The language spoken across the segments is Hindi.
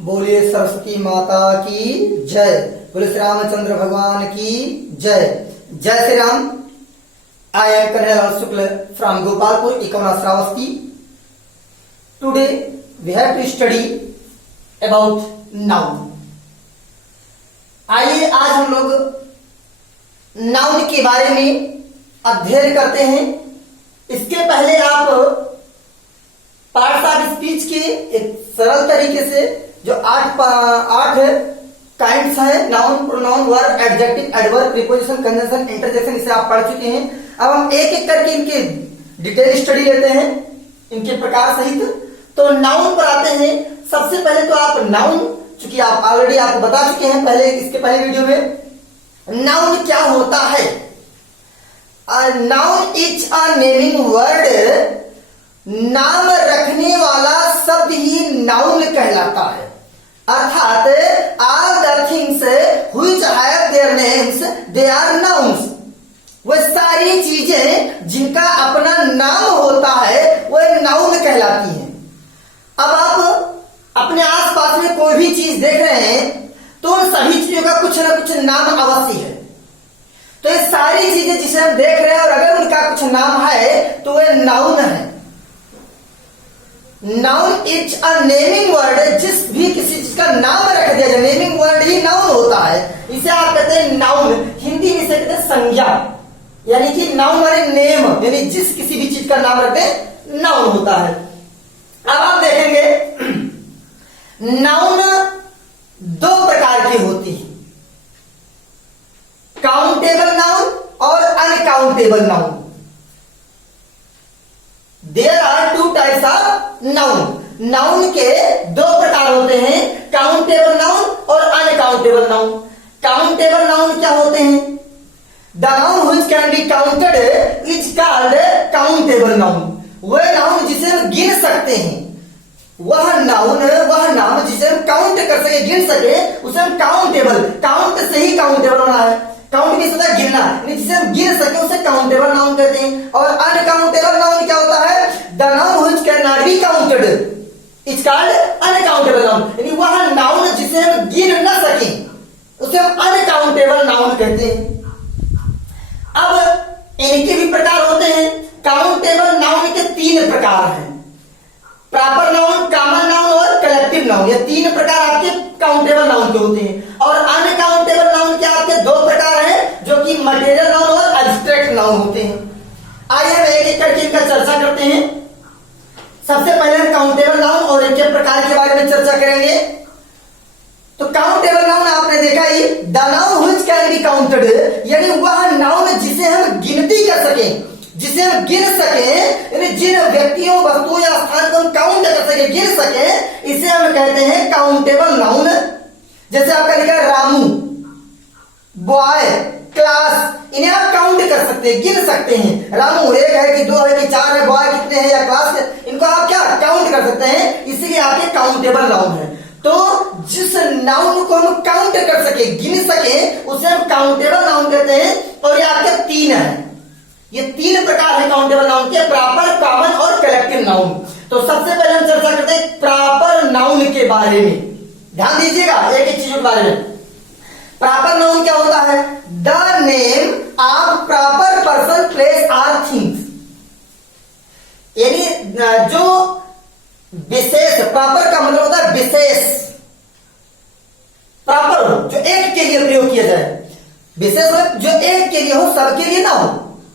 बोलिए सरस्वती माता की जय। बोले श्री रामचंद्र भगवान की जय। जय Shri Ram. I am Kanhaiya Shukla from Gopalpur Ikona Shravasti. Today we have to study about noun. आइए आज हम लोग नाउन के बारे में अध्ययन करते हैं। इसके पहले आप पार्ट्स ऑफ स्पीच के एक सरल तरीके से जो आठ काइंड्स है, noun, pronoun, verb, adjective, adverb, preposition, conjunction, interjection, इसे आप पढ़ चुके हैं। अब हम एक एक करके इनके डिटेल स्टडी लेते हैं, इनके प्रकार सहित। तो नाउन पर आते हैं। सबसे पहले तो आप नाउन, चूंकि आप ऑलरेडी आपको बता चुके हैं पहले, इसके पहले वीडियो में, नाउन क्या होता है। Noun is a naming word. नाम रखने वाला शब्द ही नाउन कहलाता है। अर्थात all the things which have their names they are nouns. वह सारी चीजें जिनका अपना नाम होता है वह नाउन कहलाती हैं। अब आप अपने आसपास में कोई भी चीज देख रहे हैं तो उन सभी चीजों का कुछ ना कुछ नाम अवश्य है। तो ये सारी चीजें जिसे हम देख रहे हैं और अगर उनका कुछ नाम है तो वह नाउन है। Noun is a naming word. जिस भी किसी चीज का नाम रख दिया जाए, नेमिंग वर्ड ही नाउन होता है। इसे आप कहते हैं नाउन। हिंदी में इसे कहते हैं संज्ञा, यानी कि नाउन माने नेम, यानी जिस किसी भी चीज का नाम रखते हैं नाउन होता है। अब आप देखेंगे नाउन दो प्रकार की होती है, काउंटेबल नाउन और uncountable noun. There are two types of noun. Noun के दो प्रकार होते हैं, काउंटेबल नाउन और अनकाउंटेबल नाउन। काउंटेबल नाउन क्या होते हैं? The noun which can be counted is called countable noun. वह नाउन जिसे हम गिन सकते हैं, वह नाम जिसे हम काउंट कर सके, गिन सके, उसे हम काउंटेबल, काउंट से ही काउंटेबल होना है। काउंट भी होता है गिनना, जिसे हम गिन सके उसे काउंटेबल नाउन कहते हैं। और अनकाउंटेबल नाउन क्या होता है? The noun which can not be counted is called uncountable noun. यानी वह नाउन जिसे हम गिन न सके उसे हम अनकाउंटेबल नाउन कहते हैं। अब इनके भी प्रकार होते हैं। काउंटेबल नाउन के तीन प्रकार हैं, प्रॉपर नाउन, कॉमन नाउन और कलेक्टिव नाउन। ये तीन प्रकार आपके काउंटेबल नाउन के होते हैं। और अनकाउंटेबल नाउन के आपके दो प्रकार हैं, जो कि मटेरियल नाउन और एब्स्ट्रैक्ट नाउन होते हैं। आइए हम एक एक करके इनका चर्चा करते हैं। सबसे पहले हम काउंटेबल नाउन और इनके प्रकार के बारे में चर्चा करेंगे। तो काउंटेबल नाउन आपने देखा ही, the noun which can be counted, यानी वह नाउन जिसे हम गिनती कर सकें, जिसे हम गिन सके, यानी जिन व्यक्तियों, वस्तुओं या स्थान को हम काउंट कर सके, गिन सके, इसे हम कहते हैं काउंटेबल नाउन। जैसे आपका लिखा है रामू, बॉय, क्लास, इन्हें आप काउंट कर सकते हैं, गिन सकते हैं। रामू एक है कि दो है कि चार है, बॉय कितने हैं या क्लास है, इनको आप क्या काउंट कर सकते हैं, इसलिए आपके काउंटेबल नाउन है। तो जिस नाउन को हम काउंट कर सके, गिन सके, उसे हम काउंटेबल नाउन कहते हैं। और ये आपके तीन है, ये तीन प्रकार है काउंटेबल नाउन के, प्रॉपर, कॉमन और कलेक्टिव नाउन। तो सबसे पहले हम चर्चा करते हैं प्रॉपर नाउन के बारे में। ध्यान दीजिएगा एक एक चीज के बारे में। प्रॉपर नाउन क्या होता है? The name of proper person, place और थिंग्स। यानी जो विशेष, प्रॉपर का मतलब होता है विशेष, प्रॉपर हो, जो एक के लिए प्रयोग किया जाए। विशेष जो एक के लिए हो, सबके लिए ना हो,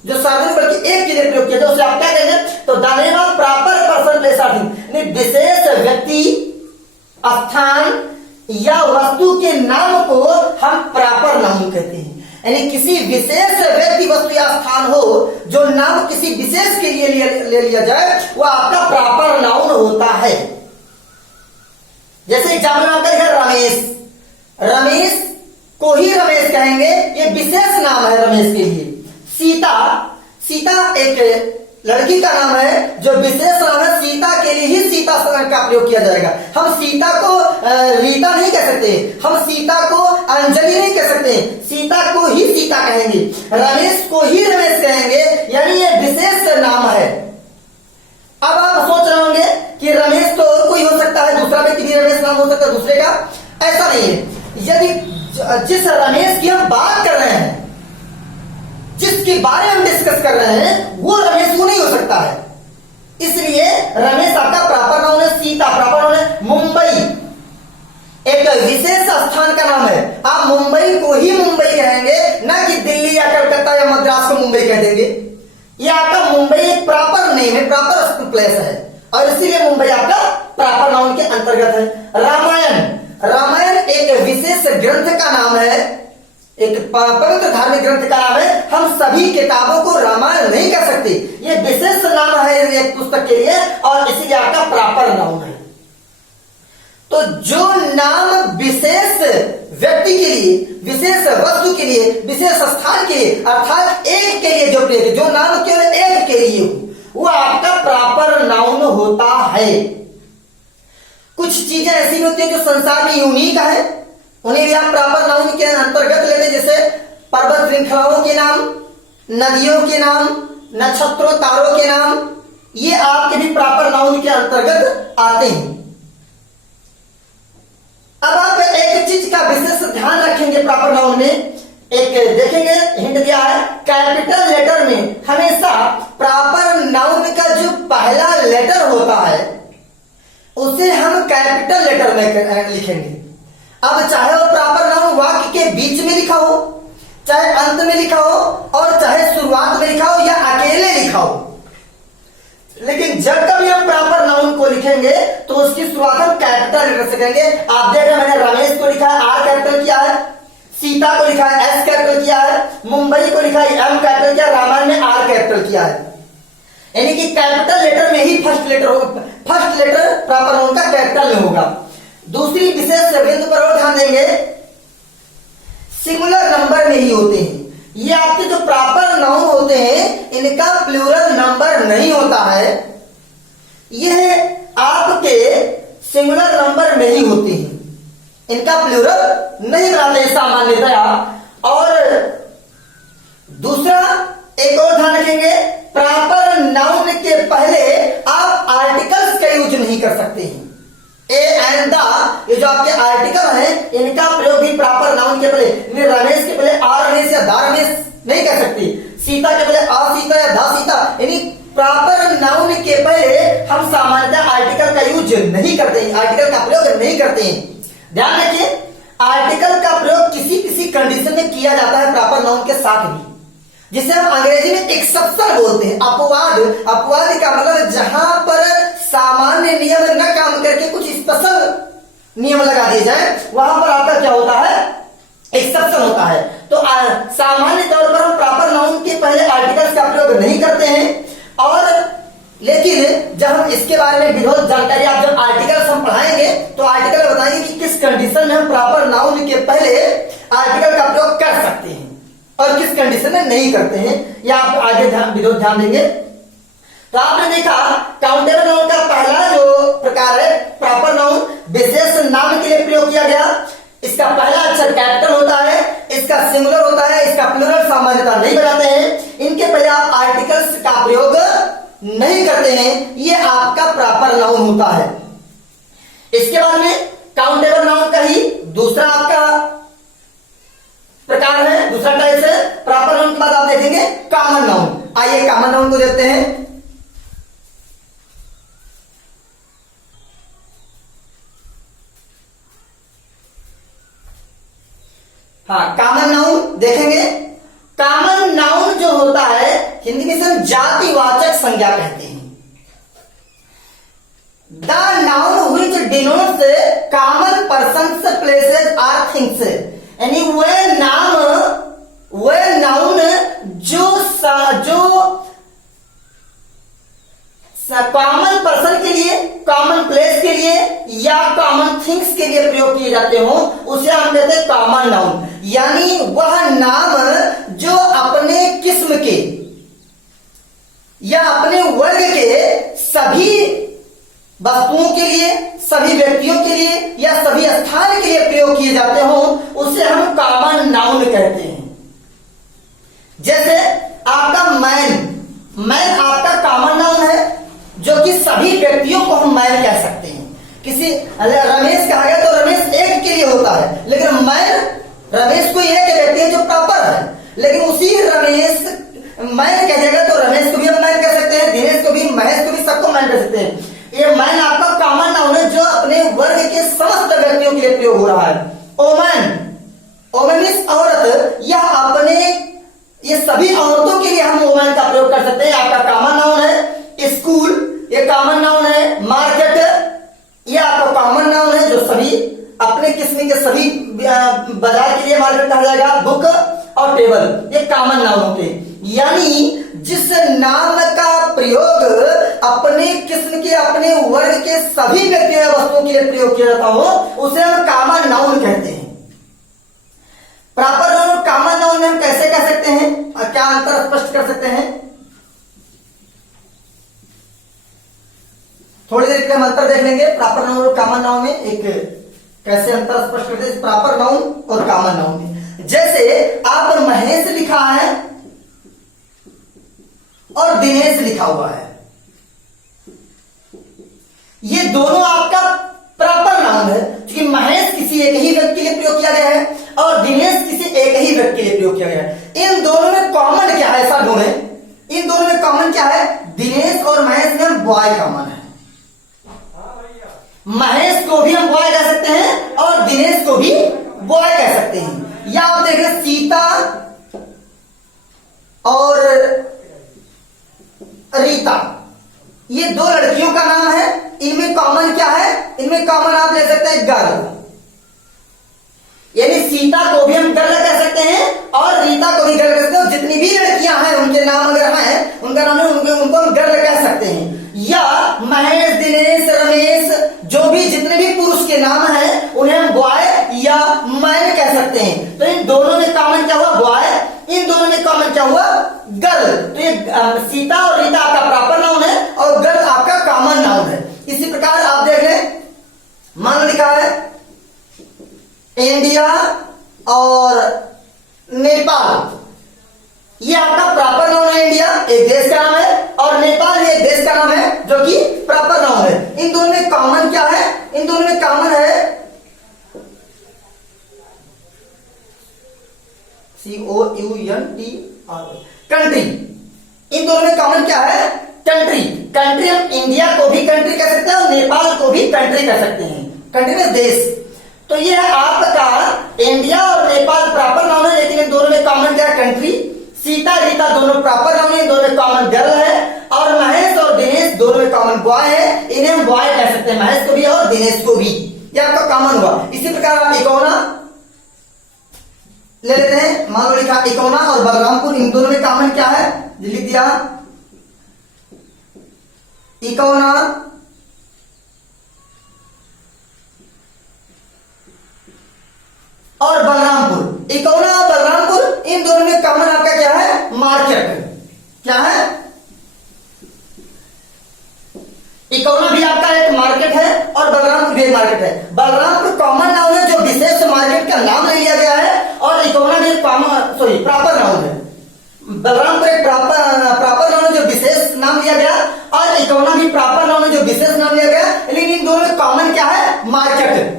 जो सार्वजनिक बल्कि एक के लिए प्रयोग किया जाए, उसे आप क्या कहेंगे? तो the name of proper person, place और थिंग। विशेष व्यक्ति, स्थान या वस्तु के नाम को हम प्रॉपर नाउन कहते हैं। यानी किसी विशेष व्यक्ति, वस्तु या स्थान हो, जो नाम किसी विशेष के लिए ले लिया जाए, वह आपका प्रॉपर नाउन होता है। जैसे एग्जाम्पल में आपका लिखा रमेश, रमेश को ही रमेश कहेंगे, ये विशेष नाम है रमेश के लिए। सीता, सीता एक लड़की का नाम है, जो विशेष नाम है, सीता के लिए ही सीता का प्रयोग किया जाएगा। हम सीता को रीता नहीं कह सकते, हम सीता को अंजलि नहीं कह सकते, सीता को ही सीता कहेंगे, रमेश को ही रमेश कहेंगे, यानी ये विशेष नाम है। अब आप सोच रहे होंगे कि रमेश तो और कोई हो सकता है, दूसरा व्यक्ति भी रमेश नाम हो सकता है, दूसरे का नहीं है। यदि जिस रमेश की हम बात कर रहे हैं, जिसके बारे में हम डिस्कस कर रहे हैं, वो रमेश वो नहीं हो सकता है। इसलिए रमेश आपका प्रॉपर नाउन है, सीता प्रॉपर नाउन है। मुंबई एक विशेष स्थान का नाम है, आप मुंबई को ही मुंबई कहेंगे, ना कि दिल्ली या कलकत्ता या मद्रास को मुंबई कह देंगे। ये आपका मुंबई एक प्रॉपर नेम है, प्रॉपर प्लेस है, और इसीलिए मुंबई आपका प्रॉपर नाउन के अंतर्गत है। रामायण एक विशेष ग्रंथ का नाम है, एक पवित्र धार्मिक ग्रंथ का नाम है। हम सभी किताबों को रामायण नहीं कह सकते, ये विशेष नाम है एक पुस्तक के लिए, और इसीलिए आपका प्रॉपर नाउन है। तो जो नाम विशेष व्यक्ति के लिए, विशेष वस्तु के लिए, विशेष स्थान के लिए, अर्थात एक के लिए जो प्रयोग, जो नाम केवल एक के लिए हो, वो आपका प्रॉपर नाउन होता है। कुछ चीजें ऐसी होती है जो संसार में यूनिक है, उन्हें भी आप प्रॉपर नाउन के अंतर्गत लेते, जैसे पर्वत श्रृंखलाओं के नाम, नदियों के नाम, नक्षत्रों तारों के नाम, ये आपके भी प्रॉपर नाउन के अंतर्गत आते हैं। अब आप एक चीज का विशेष ध्यान रखेंगे प्रॉपर नाउन में, एक देखेंगे हिंट दिया है, कैपिटल लेटर में हमेशा प्रॉपर नाउन का जो पहला लेटर होता है उसे हम कैपिटल लेटर में लिखेंगे। अब चाहे वो प्रॉपर नाउन वाक्य के बीच में लिखा हो, चाहे अंत में लिखा हो, और चाहे शुरुआत में लिखा हो या अकेले लिखा हो, लेकिन जब कभी हम प्रॉपर नाउन को लिखेंगे तो उसकी शुरुआत हम कैपिटल लेटर से करेंगे। आप देख रहे हैं मैंने रमेश को लिखा है, आर कैपिटल किया है, सीता को लिखा है, एस कैपिटल किया है, मुंबई को लिखा है, एम कैपिटल किया, रामायण में आर कैपिटल किया है। यानी कि कैपिटल लेटर में ही फर्स्ट लेटर होगा, फर्स्ट लेटर प्रॉपर नाउन का कैपिटल में होगा। दूसरी विशेष बिंदु पर और ध्यान देंगे, सिंगुलर नंबर में ही होते हैं। ये आपके जो प्रॉपर नाउन होते हैं इनका प्लूरल नंबर नहीं होता है, यह आपके सिंगुलर नंबर में ही होते हैं, इनका प्लूरल नहीं बनाते हैं सामान्यतया। और दूसरा एक और ध्यान रखेंगे, प्रॉपर नाउन के पहले आप आर्टिकल्स का यूज नहीं कर सकते हैं। ए एंड द, ये जो आपके आर्टिकल हैं इनका प्रयोग भी प्रॉपर नाउन के पहले, रमेश के पहले आ रमेश या दा रमेश नहीं कह सकते, सीता के पहले आ सीता या धा सीता, यानी प्रॉपर नाउन के पहले हम सामान्यतः आर्टिकल का यूज नहीं करते हैं, आर्टिकल का प्रयोग नहीं करते हैं। ध्यान रखिए, आर्टिकल का प्रयोग किसी किसी कंडीशन में किया जाता है प्रॉपर नाउन के साथ भी, जिसे हम अंग्रेजी में एक्सेप्शन बोलते हैं, अपवाद। अपवाद का मतलब जहां पर सामान्य नियम न काम करके कुछ स्पेशल नियम लगा दिए जाए, वहां पर आपका क्या होता है, एक्सेप्शन होता है। तो सामान्य तौर पर हम प्रॉपर नाउन के पहले आर्टिकल्स का प्रयोग नहीं करते हैं, और लेकिन जब हम इसके बारे में विरोध जानकारी, आप जब आर्टिकल्स हम पढ़ाएंगे तो आर्टिकल बताएंगे कि किस कंडीशन में हम प्रॉपर नाउन के पहले आर्टिकल का प्रयोग कर सकते हैं और किस कंडीशन में नहीं करते हैं, या आप आगे विरोध ध्यान देंगे। तो आपने देखा काउंटेबल नाउन का पहला जो प्रकार है प्रॉपर नाउन, विशेष नाम के लिए प्रयोग किया गया। इसका पहला अक्षर कैपिटल होता है, इसका सिंगुलर होता है, इसका प्लूरल सामान्यतः नहीं बनाते हैं, इनके पहले आप आर्टिकल्स का प्रयोग नहीं करते हैं, ये आपका प्रॉपर नाउन होता है। इसके बाद में काउंटेबल नाउन का ही दूसरा आपका प्रकार है, दूसरा टाइप है प्रॉपर नाउन के बाद आप देखेंगे कॉमन नाउन। आइए कॉमन नाउन को देखते हैं। हाँ, कॉमन नाउन देखेंगे। कॉमन नाउन जो होता है हिंदी में हम जातिवाचक संज्ञा कहते हैं। The noun which denotes common persons, places और थिंग्स, यानी वह नाउन जो कॉमन पर्सन के लिए, कॉमन प्लेस के लिए या कॉमन थिंग्स के लिए प्रयोग किए जाते हो उसे हम कहते हैं कॉमन नाउन। यानी वह नाम जो अपने किस्म के या अपने वर्ग के सभी वस्तुओं के लिए, सभी व्यक्तियों के लिए या सभी स्थान के लिए प्रयोग किए जाते हो उसे हम कॉमन नाउन कहते हैं। जैसे आपका मैन आपका कॉमन नाउन है, जो कि सभी व्यक्तियों को हम मैन कह सकते हैं, किसी रमेश कहा गया तो रमेश एक के लिए होता है, लेकिन मैन रमेश कोई एक व्यक्ति है जो प्रॉपर है, लेकिन उसी रमेश मैन कह जाएगा तो रमेश को भी हम मैन कह सकते हैं, दिनेश को भी, महेश को भी, सबको मैन कह सकते हैं। ये मैन आपका कॉमन नाउन है जो अपने वर्ग के समस्त व्यक्तियों के लिए प्रयोग हो रहा है। ओमन, ओमन मीन्स औरत, यह अपने ये सभी औरतों के लिए हम वुमेन का प्रयोग कर सकते हैं। आपका कॉमन नाउन है। स्कूल ये कॉमन नाउन है। मार्केट ये आपका कॉमन नाउन है जो सभी अपने किस्म के सभी बाजार के लिए मार्केट कहा जाएगा। बुक और टेबल ये कॉमन नाउन होते हैं, यानी जिस नाम का प्रयोग अपने किस्म के अपने वर्ग के सभी व्यक्तियों या वस्तुओं के लिए प्रयोग किया जाता हो उसे हम कॉमन नाउन कहते हैं। प्रॉपर नाउन और कॉमन नाउन में हम कैसे कह सकते हैं और क्या अंतर स्पष्ट कर सकते हैं? थोड़ी देर के हम अंतर देख लेंगे प्रॉपर नाउन और कॉमन नाउन में, एक कैसे अंतर स्पष्ट करते हैं प्रॉपर नाउन और कॉमन नाउन में। जैसे आप महेश लिखा है और दिनेश लिखा हुआ है, ये दोनों आपका प्रॉपर नाउन है क्योंकि महेश किसी एक ही व्यक्ति के लिए प्रयोग किया गया है और दिनेश किसी एक ही व्यक्ति के लिए प्रयोग किया गया है। इन दोनों में कॉमन क्या है? ऐसा ढूंढे, इन दोनों में कॉमन क्या है? दिनेश और महेश में बॉय कॉमन है। महेश को भी हम बॉय कह सकते हैं और दिनेश को भी बॉय कह सकते हैं। या आप देखें सीता और रीता, ये दो लड़कियों का नाम है, इनमें कॉमन क्या है? इनमें कॉमन आप ले सकते हैं गर्ल, यानी सीता को भी हम गर्ल कह सकते हैं और रीता को भी गर्ल कह सकते हैं। जितनी भी लड़कियां हैं उनके नाम अगर हैं उनका नाम है उनको हम गर्ल कह सकते हैं। या महेश, दिनेश, रमेश, जो भी जितने भी पुरुष के नाम हैं उन्हें हम बॉय या मैन कह सकते हैं। तो इन दोनों में कॉमन क्या हुआ? बॉय। इन दोनों में कॉमन क्या हुआ? गर्ल। तो ये सीता और रीता आपका प्रॉपर नाउन है और गर्ल आपका कॉमन नाउन है। इसी प्रकार आप देख लें, मान लिखा है इंडिया और नेपाल, ये आपका प्रॉपर नाउन है। इंडिया एक देश का नाम है और नेपाल ये एक देश का नाम है जो कि प्रॉपर नाउन है। इन दोनों में कॉमन क्या है? इन दोनों में कॉमन है COUNTR, कंट्री। इन दोनों में कॉमन क्या है? कंट्री। कंट्री हम इंडिया को भी कंट्री कह सकते हैं और नेपाल को भी कंट्री कह सकते हैं। कंट्री में देश। तो ये है आपका इंडिया और नेपाल प्रॉपर नाउन है, लेकिन इन दोनों में कॉमन क्या है? कंट्री। सीता, रीता दोनों प्रॉपर नाउन है, इन दोनों में कॉमन गर्ल है। और महेश और दिनेश दोनों में कॉमन बॉय है, इन्हें हम बॉय कह सकते हैं, महेश को भी और दिनेश को भी। ये आपका कॉमन हुआ। इसी प्रकार आप इकोना ले लेते हैं, मान लो लिखा इकोना और बलरामपुर, इन दोनों में कॉमन क्या है? लिख दिया इकोना और बलरामपुर। इकोना और बलरामपुर इन दोनों में कॉमन आपका क्या है? मार्केट। क्या है? इकोना भी आपका एक मार्केट है और बलरामपुर भी एक मार्केट है। बलरामपुर कॉमन नाउन है जो विशेष मार्केट का नाम ले लिया गया है और इकोना भी प्रॉपर नाउन है। बलरामपुर एक प्रॉपर नाउन है जो विशेष नाम लिया गया और इकोना भी प्रॉपर नाउन है जो विशेष नाम लिया गया, लेकिन इन दोनों में कॉमन क्या है? मार्केट।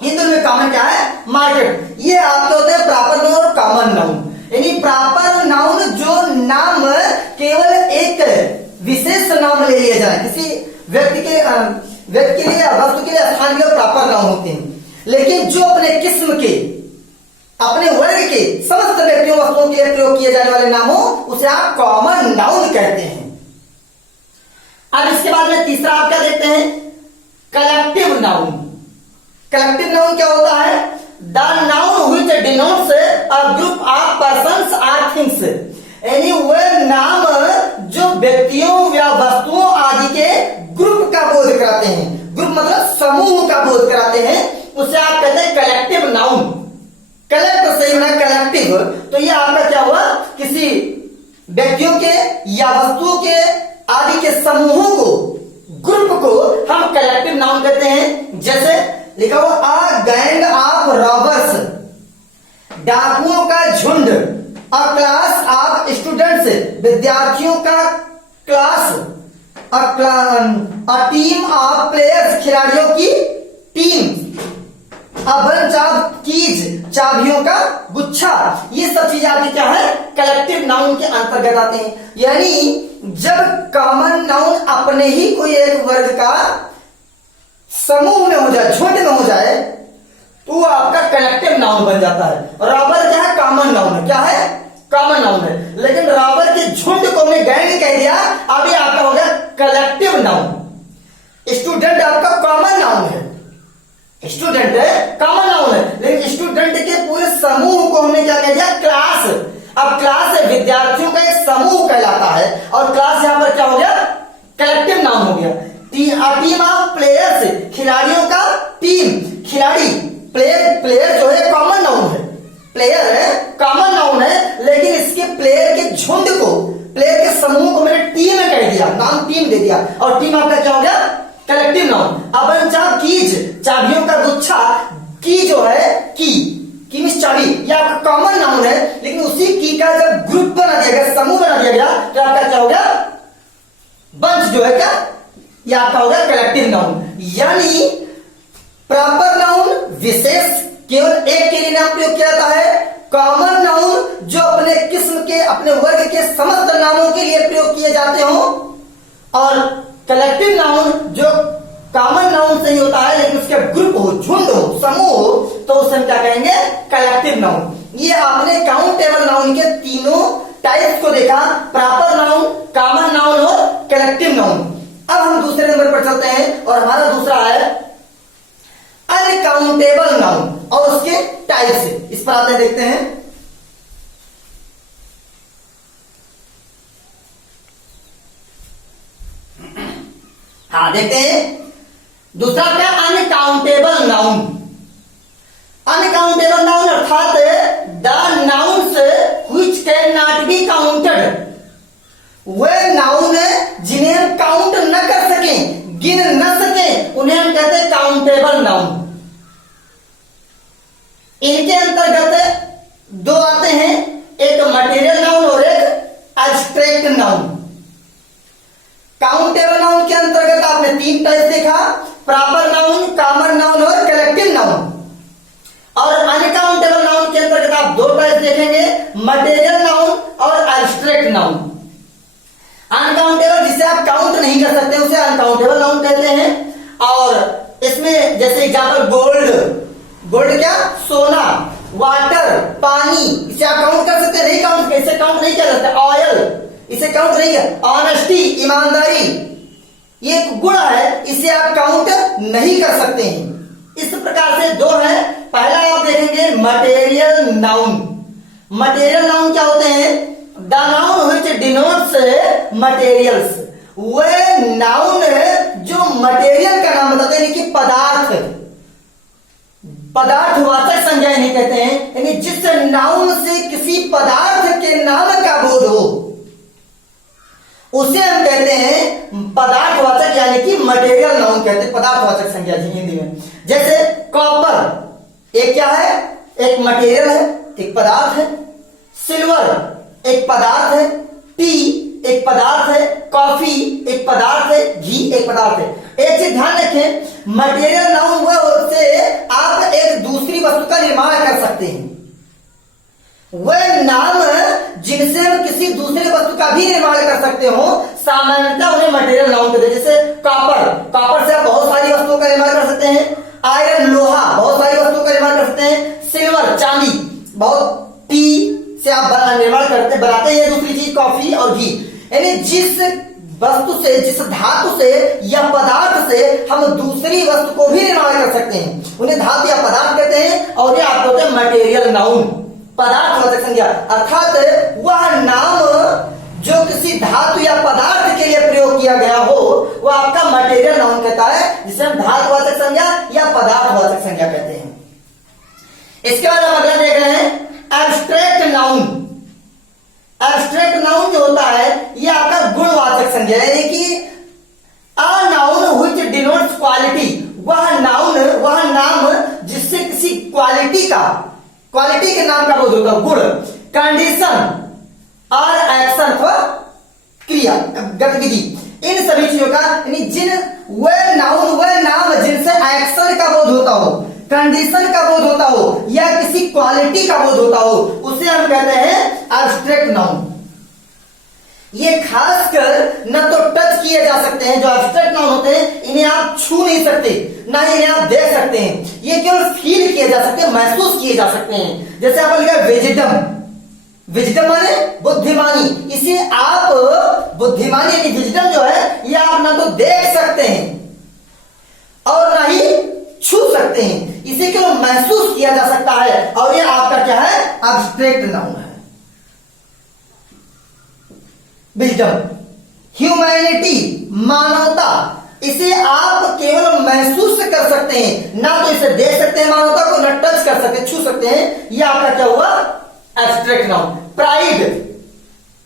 इन दोनों में कॉमन क्या है? मार्केट। ये आपके होते हैं प्रॉपर नाउन और कॉमन नाउन। यानी प्रॉपर नाउन जो नाम केवल एक विशेष नाम ले लिया जाए, किसी व्यक्ति के लिए वस्तु के लिए स्थान के प्रॉपर नाउन होते हैं, लेकिन जो अपने किस्म के अपने वर्ग के समस्त व्यक्तियों वस्तुओं के लिए प्रयोग किए जाने वाले नाम हो उसे आप कॉमन नाउन कहते हैं। अब इसके बाद में तीसरा आप क्या देखते हैं? Collective noun. कलेक्टिव नाउन क्या होता है? The noun which denotes a group of persons or things, यानी वह नाम जो व्यक्तियों या वस्तुओं आदि के ग्रुप का बोध कराते हैं। ग्रुप मतलब समूह का बोध कराते हैं, उसे आप कहते हैं कलेक्टिव नाउन। कलेक्ट सही होना कलेक्टिव। तो ये आपका क्या हुआ? किसी व्यक्तियों के या वस्तुओं के आदि के समूहों को, ग्रुप को हम कलेक्टिव नाउन कहते हैं। जैसे लिखा हुआ अ गैंग ऑफ रॉबर्स, डाकुओं का झुंड। अ क्लास ऑफ स्टूडेंट्स, विद्यार्थियों का class. A team of players, खिलाड़ियों की team. A bunch of keys, चाबियों का गुच्छा। ये सब चीजें आपकी क्या है, कलेक्टिव नाउन के अंतर्गत आते हैं। यानी जब कॉमन नाउन अपने ही कोई एक वर्ग का समूह में हो जाए, झुंड में हो जाए, तो वो आपका कलेक्टिव नाउन बन जाता है। रॉबर क्या है, कॉमन नाउन है। क्या है, कॉमन नाउन है। लेकिन रॉबर के झुंड को मैं गैंग कह दिया, अभी आपका हो गया कलेक्टिव नाउन। स्टूडेंट आपका कॉमन नाउन है, स्टूडेंट है कॉमन नाउन है, लेकिन स्टूडेंट के पूरे समूह को हमने क्या कह दिया, क्लास। अब क्लास है विद्यार्थियों का एक समूह कहलाता है, और क्लास यहां पर क्या हो गया, कलेक्टिव नाउन हो गया। टीम ऑफ प्लेयर्स, खिलाड़ियों का टीम। खिलाड़ी, प्लेयर जो है कॉमन नाउन है, प्लेयर है कॉमन नाउन है, लेकिन इसके प्लेयर के झुंड को, प्लेयर के समूह को मैंने टीम में कह दिया, नाम टीम दे दिया, और टीम आपका क्या हो गया, कलेक्टिव नाउन। अब चाब कीज, चाबियों का गुच्छा। की जो है, की मींस चाबी, ये आपका कॉमन नाउन है, लेकिन उसी की का जब ग्रुप बना दिया गया, समूह बना दिया गया, तो आपका क्या हो गया, बंच जो है क्या, ये आपका हो गया कलेक्टिव नाउन। यानी प्रॉपर नाउन विशेष केवल एक के लिए नाम प्रयोग किया जाता है। कॉमन नाउन जो अपने किस्म के, अपने वर्ग के समस्त नामों के लिए प्रयोग किए जाते हो, और कलेक्टिव नाउन जो कॉमन नाउन से ही होता है, लेकिन उसके ग्रुप हो, झुंड हो, समूह हो, तो उसे हम क्या कहेंगे, कलेक्टिव नाउन। ये आपने काउंटेबल नाउन के तीनों टाइप्स को देखा, प्रॉपर नाउन, कॉमन नाउन और कलेक्टिव नाउन। अब हम दूसरे नंबर पर चलते हैं, और हमारा दूसरा है अनकाउंटेबल नाउन और उसके टाइप्स। इस पर आते हैं, देखते हैं। हाँ, देखते हैं दूसरा क्या, अनकाउंटेबल नाउन। अनकाउंटेबल नाउन अर्थात the nouns which can not be counted, way noun जिन्हें हम काउंट न कर सकें, गिन न सकें, उन्हें हम कहते हैं काउंटेबल नाउन। इनके अंतर्गत दो आते हैं, एक मटेरियल नाउन और एक एब्स्ट्रैक्ट नाउन। काउंटेबल नाउन के अंतर्गत आपने तीन टाइप देखा, प्रॉपर नाउन, कॉमन नाउन और कलेक्टिव नाउन। और अनकाउंटेबल नाउन के अंतर्गत आप दो टाइप देखेंगे, मटेरियल नाउन और एब्स्ट्रैक्ट नाउन। अनकाउंटेबल जिसे आप काउंट नहीं कर सकते उसे अनकाउंटेबल नाउन कहते हैं। और इसमें जैसे एग्जांपल गोल्ड, गोल्ड क्या, सोना, वाटर, पानी, इसे आप काउंट कर सकते हैं, नहीं काउंट, इसे काउंट नहीं कर सकते। ऑयल, इसे काउंट नहीं कर। ऑनेस्टी, ईमानदारी, ये एक गुण है, इसे आप काउंट नहीं कर सकते हैं। इस प्रकार से दो है। पहला आप देखेंगे मटेरियल नाउन। मटेरियल नाउन क्या होते हैं, the noun which denotes materials, way noun जो मटेरियल का नाम बताते हैं, कि पदार्थ, पदार्थवाचक संज्ञा इन्हें कहते हैं। यानी जिस नाउन से किसी पदार्थ के नाम का बोध हो, उसे हम कहते हैं पदार्थवाचक, यानी कि मटेरियल नाउन कहते हैं, पदार्थवाचक संज्ञा जी हिंदी में। जैसे कॉपर, एक क्या है, एक मटेरियल है, एक पदार्थ है। सिल्वर एक पदार्थ है, टी एक पदार्थ है, कॉफी एक पदार्थ है, घी एक पदार्थ है। एक चीज ध्यान रखें, मटेरियल नाउन हुआ उससे आप एक दूसरी वस्तु का निर्माण कर सकते हैं। वह नाम जिनसे हम किसी दूसरे वस्तु का भी निर्माण कर सकते हो, सामान्यतः उन्हें मटेरियल नाउन कहते हैं। जैसे कॉपर, कॉपर से आप बहुत सारी वस्तुओं का निर्माण कर सकते हैं। आयरन, लोहा, बहुत सारी वस्तुओं का निर्माण कर सकते हैं। सिल्वर, चांदी, बहुत, टी से आप निर्माण करते बनाते हैं। दूसरी चीज कॉफी और घी। यानी जिस वस्तु से, जिस धातु से या पदार्थ से हम दूसरी वस्तु को भी निर्माण कर सकते हैं, उन्हें धातु या पदार्थ कहते हैं, और ये आपको होते हैं मटेरियल नाउन, पदार्थवाचक संज्ञा। अर्थात वह नाम जो किसी धातु या पदार्थ के लिए प्रयोग किया गया हो, वह आपका मटेरियल नाउन कहता है, जिसे हम धातुवाचक संज्ञा या पदार्थवाचक संज्ञा कहते हैं। इसके बाद हम अगला देख रहे हैं एब्स्ट्रैक्ट नाउन। एब्स्ट्रैक्ट नाउन जो होता है, यह आपका गुणवाचक संज्ञा, यानी कि a noun which denotes quality, वह नाउन, वह नाम जिससे किसी क्वालिटी का, क्वालिटी के नाम का बोध होगा, गुण, कंडीशन और एक्शन अथवा क्रिया, गतिविधि। इन सभी चीजों का यानी जिन वह नाउन वह नाम जिनसे एक्शन का बोध होता हो, कंडीशन का बोध होता हो या किसी क्वालिटी का बोध होता हो, उसे हम कहते हैं एब्स्ट्रैक्ट नाउन। ये खासकर न तो टच किए जा सकते हैं, जो एब्स्ट्रैक्ट नाउन होते हैं इन्हें आप छू नहीं सकते, ना ही इन्हें आप देख सकते हैं, ये केवल फील किए जा सकते हैं, महसूस किए जा सकते हैं। जैसे आप लिखा विजडम, विजडम माने बुद्धिमानी, इसे आप बुद्धिमानी यानी विजडम जो है ये आप ना तो देख सकते हैं और ना ही छू सकते हैं, इसे केवल महसूस किया जा सकता है और ये आपका क्या है, एब्स्ट्रैक्ट नाउन है। विजडम, ह्यूमैनिटी मानवता, इसे आप केवल महसूस कर सकते हैं, ना तो इसे देख सकते हैं मानवता को, ना टच कर सकते छू सकते हैं, ये आपका क्या हुआ, एब्स्ट्रैक्ट नाउन। प्राइड,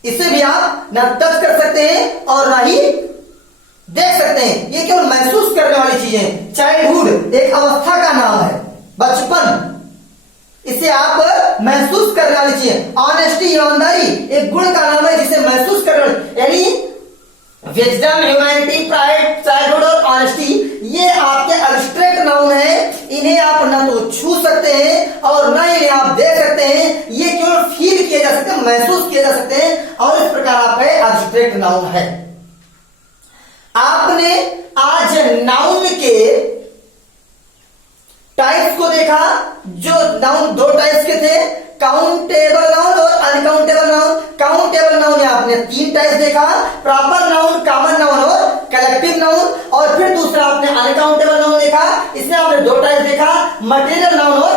इसे भी आप ना टच कर सकते हैं और ना ही देख सकते हैं, ये केवल महसूस करने वाली चीजें। चाइल्डहुड एक अवस्था का नाम है, बचपन, इसे आप महसूस करने वाली चीज। ऑनेस्टी ईमानदारी एक गुण का नाम है जिसे महसूस करने, यानी विजडम, ह्यूमैनिटी, प्राइड, चाइल्डहुड और ऑनेस्टी ये आपके एब्स्ट्रैक्ट नाउन है। इन्हें आप ना तो छू सकते हैं और ना इन्हें आप देख सकते हैं, ये केवल फील किए जा सकते हैं, महसूस किए जा सकते हैं और इस प्रकार आपका एब्स्ट्रैक्ट नाउन है। आपने आज नाउन के टाइप्स को देखा, जो नाउन दो टाइप्स के थे, काउंटेबल नाउन और अनकाउंटेबल नाउन। काउंटेबल नाउन में आपने तीन टाइप्स देखा, प्रॉपर नाउन, कॉमन नाउन और कलेक्टिव नाउन। और फिर दूसरा आपने अनकाउंटेबल नाउन देखा, इसमें आपने दो टाइप्स देखा, मटेरियल नाउन और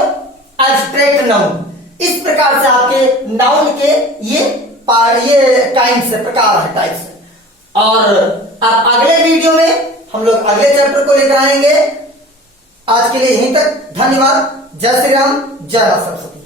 एब्स्ट्रैक्ट नाउन। इस प्रकार से आपके नाउन के ये काइंड्स है, प्रकार है, टाइप्स है। और अब अगले वीडियो में हम लोग अगले चैप्टर को लेकर आएंगे। आज के लिए यहीं तक, धन्यवाद। जय श्री राम, जय मां सरस्वती।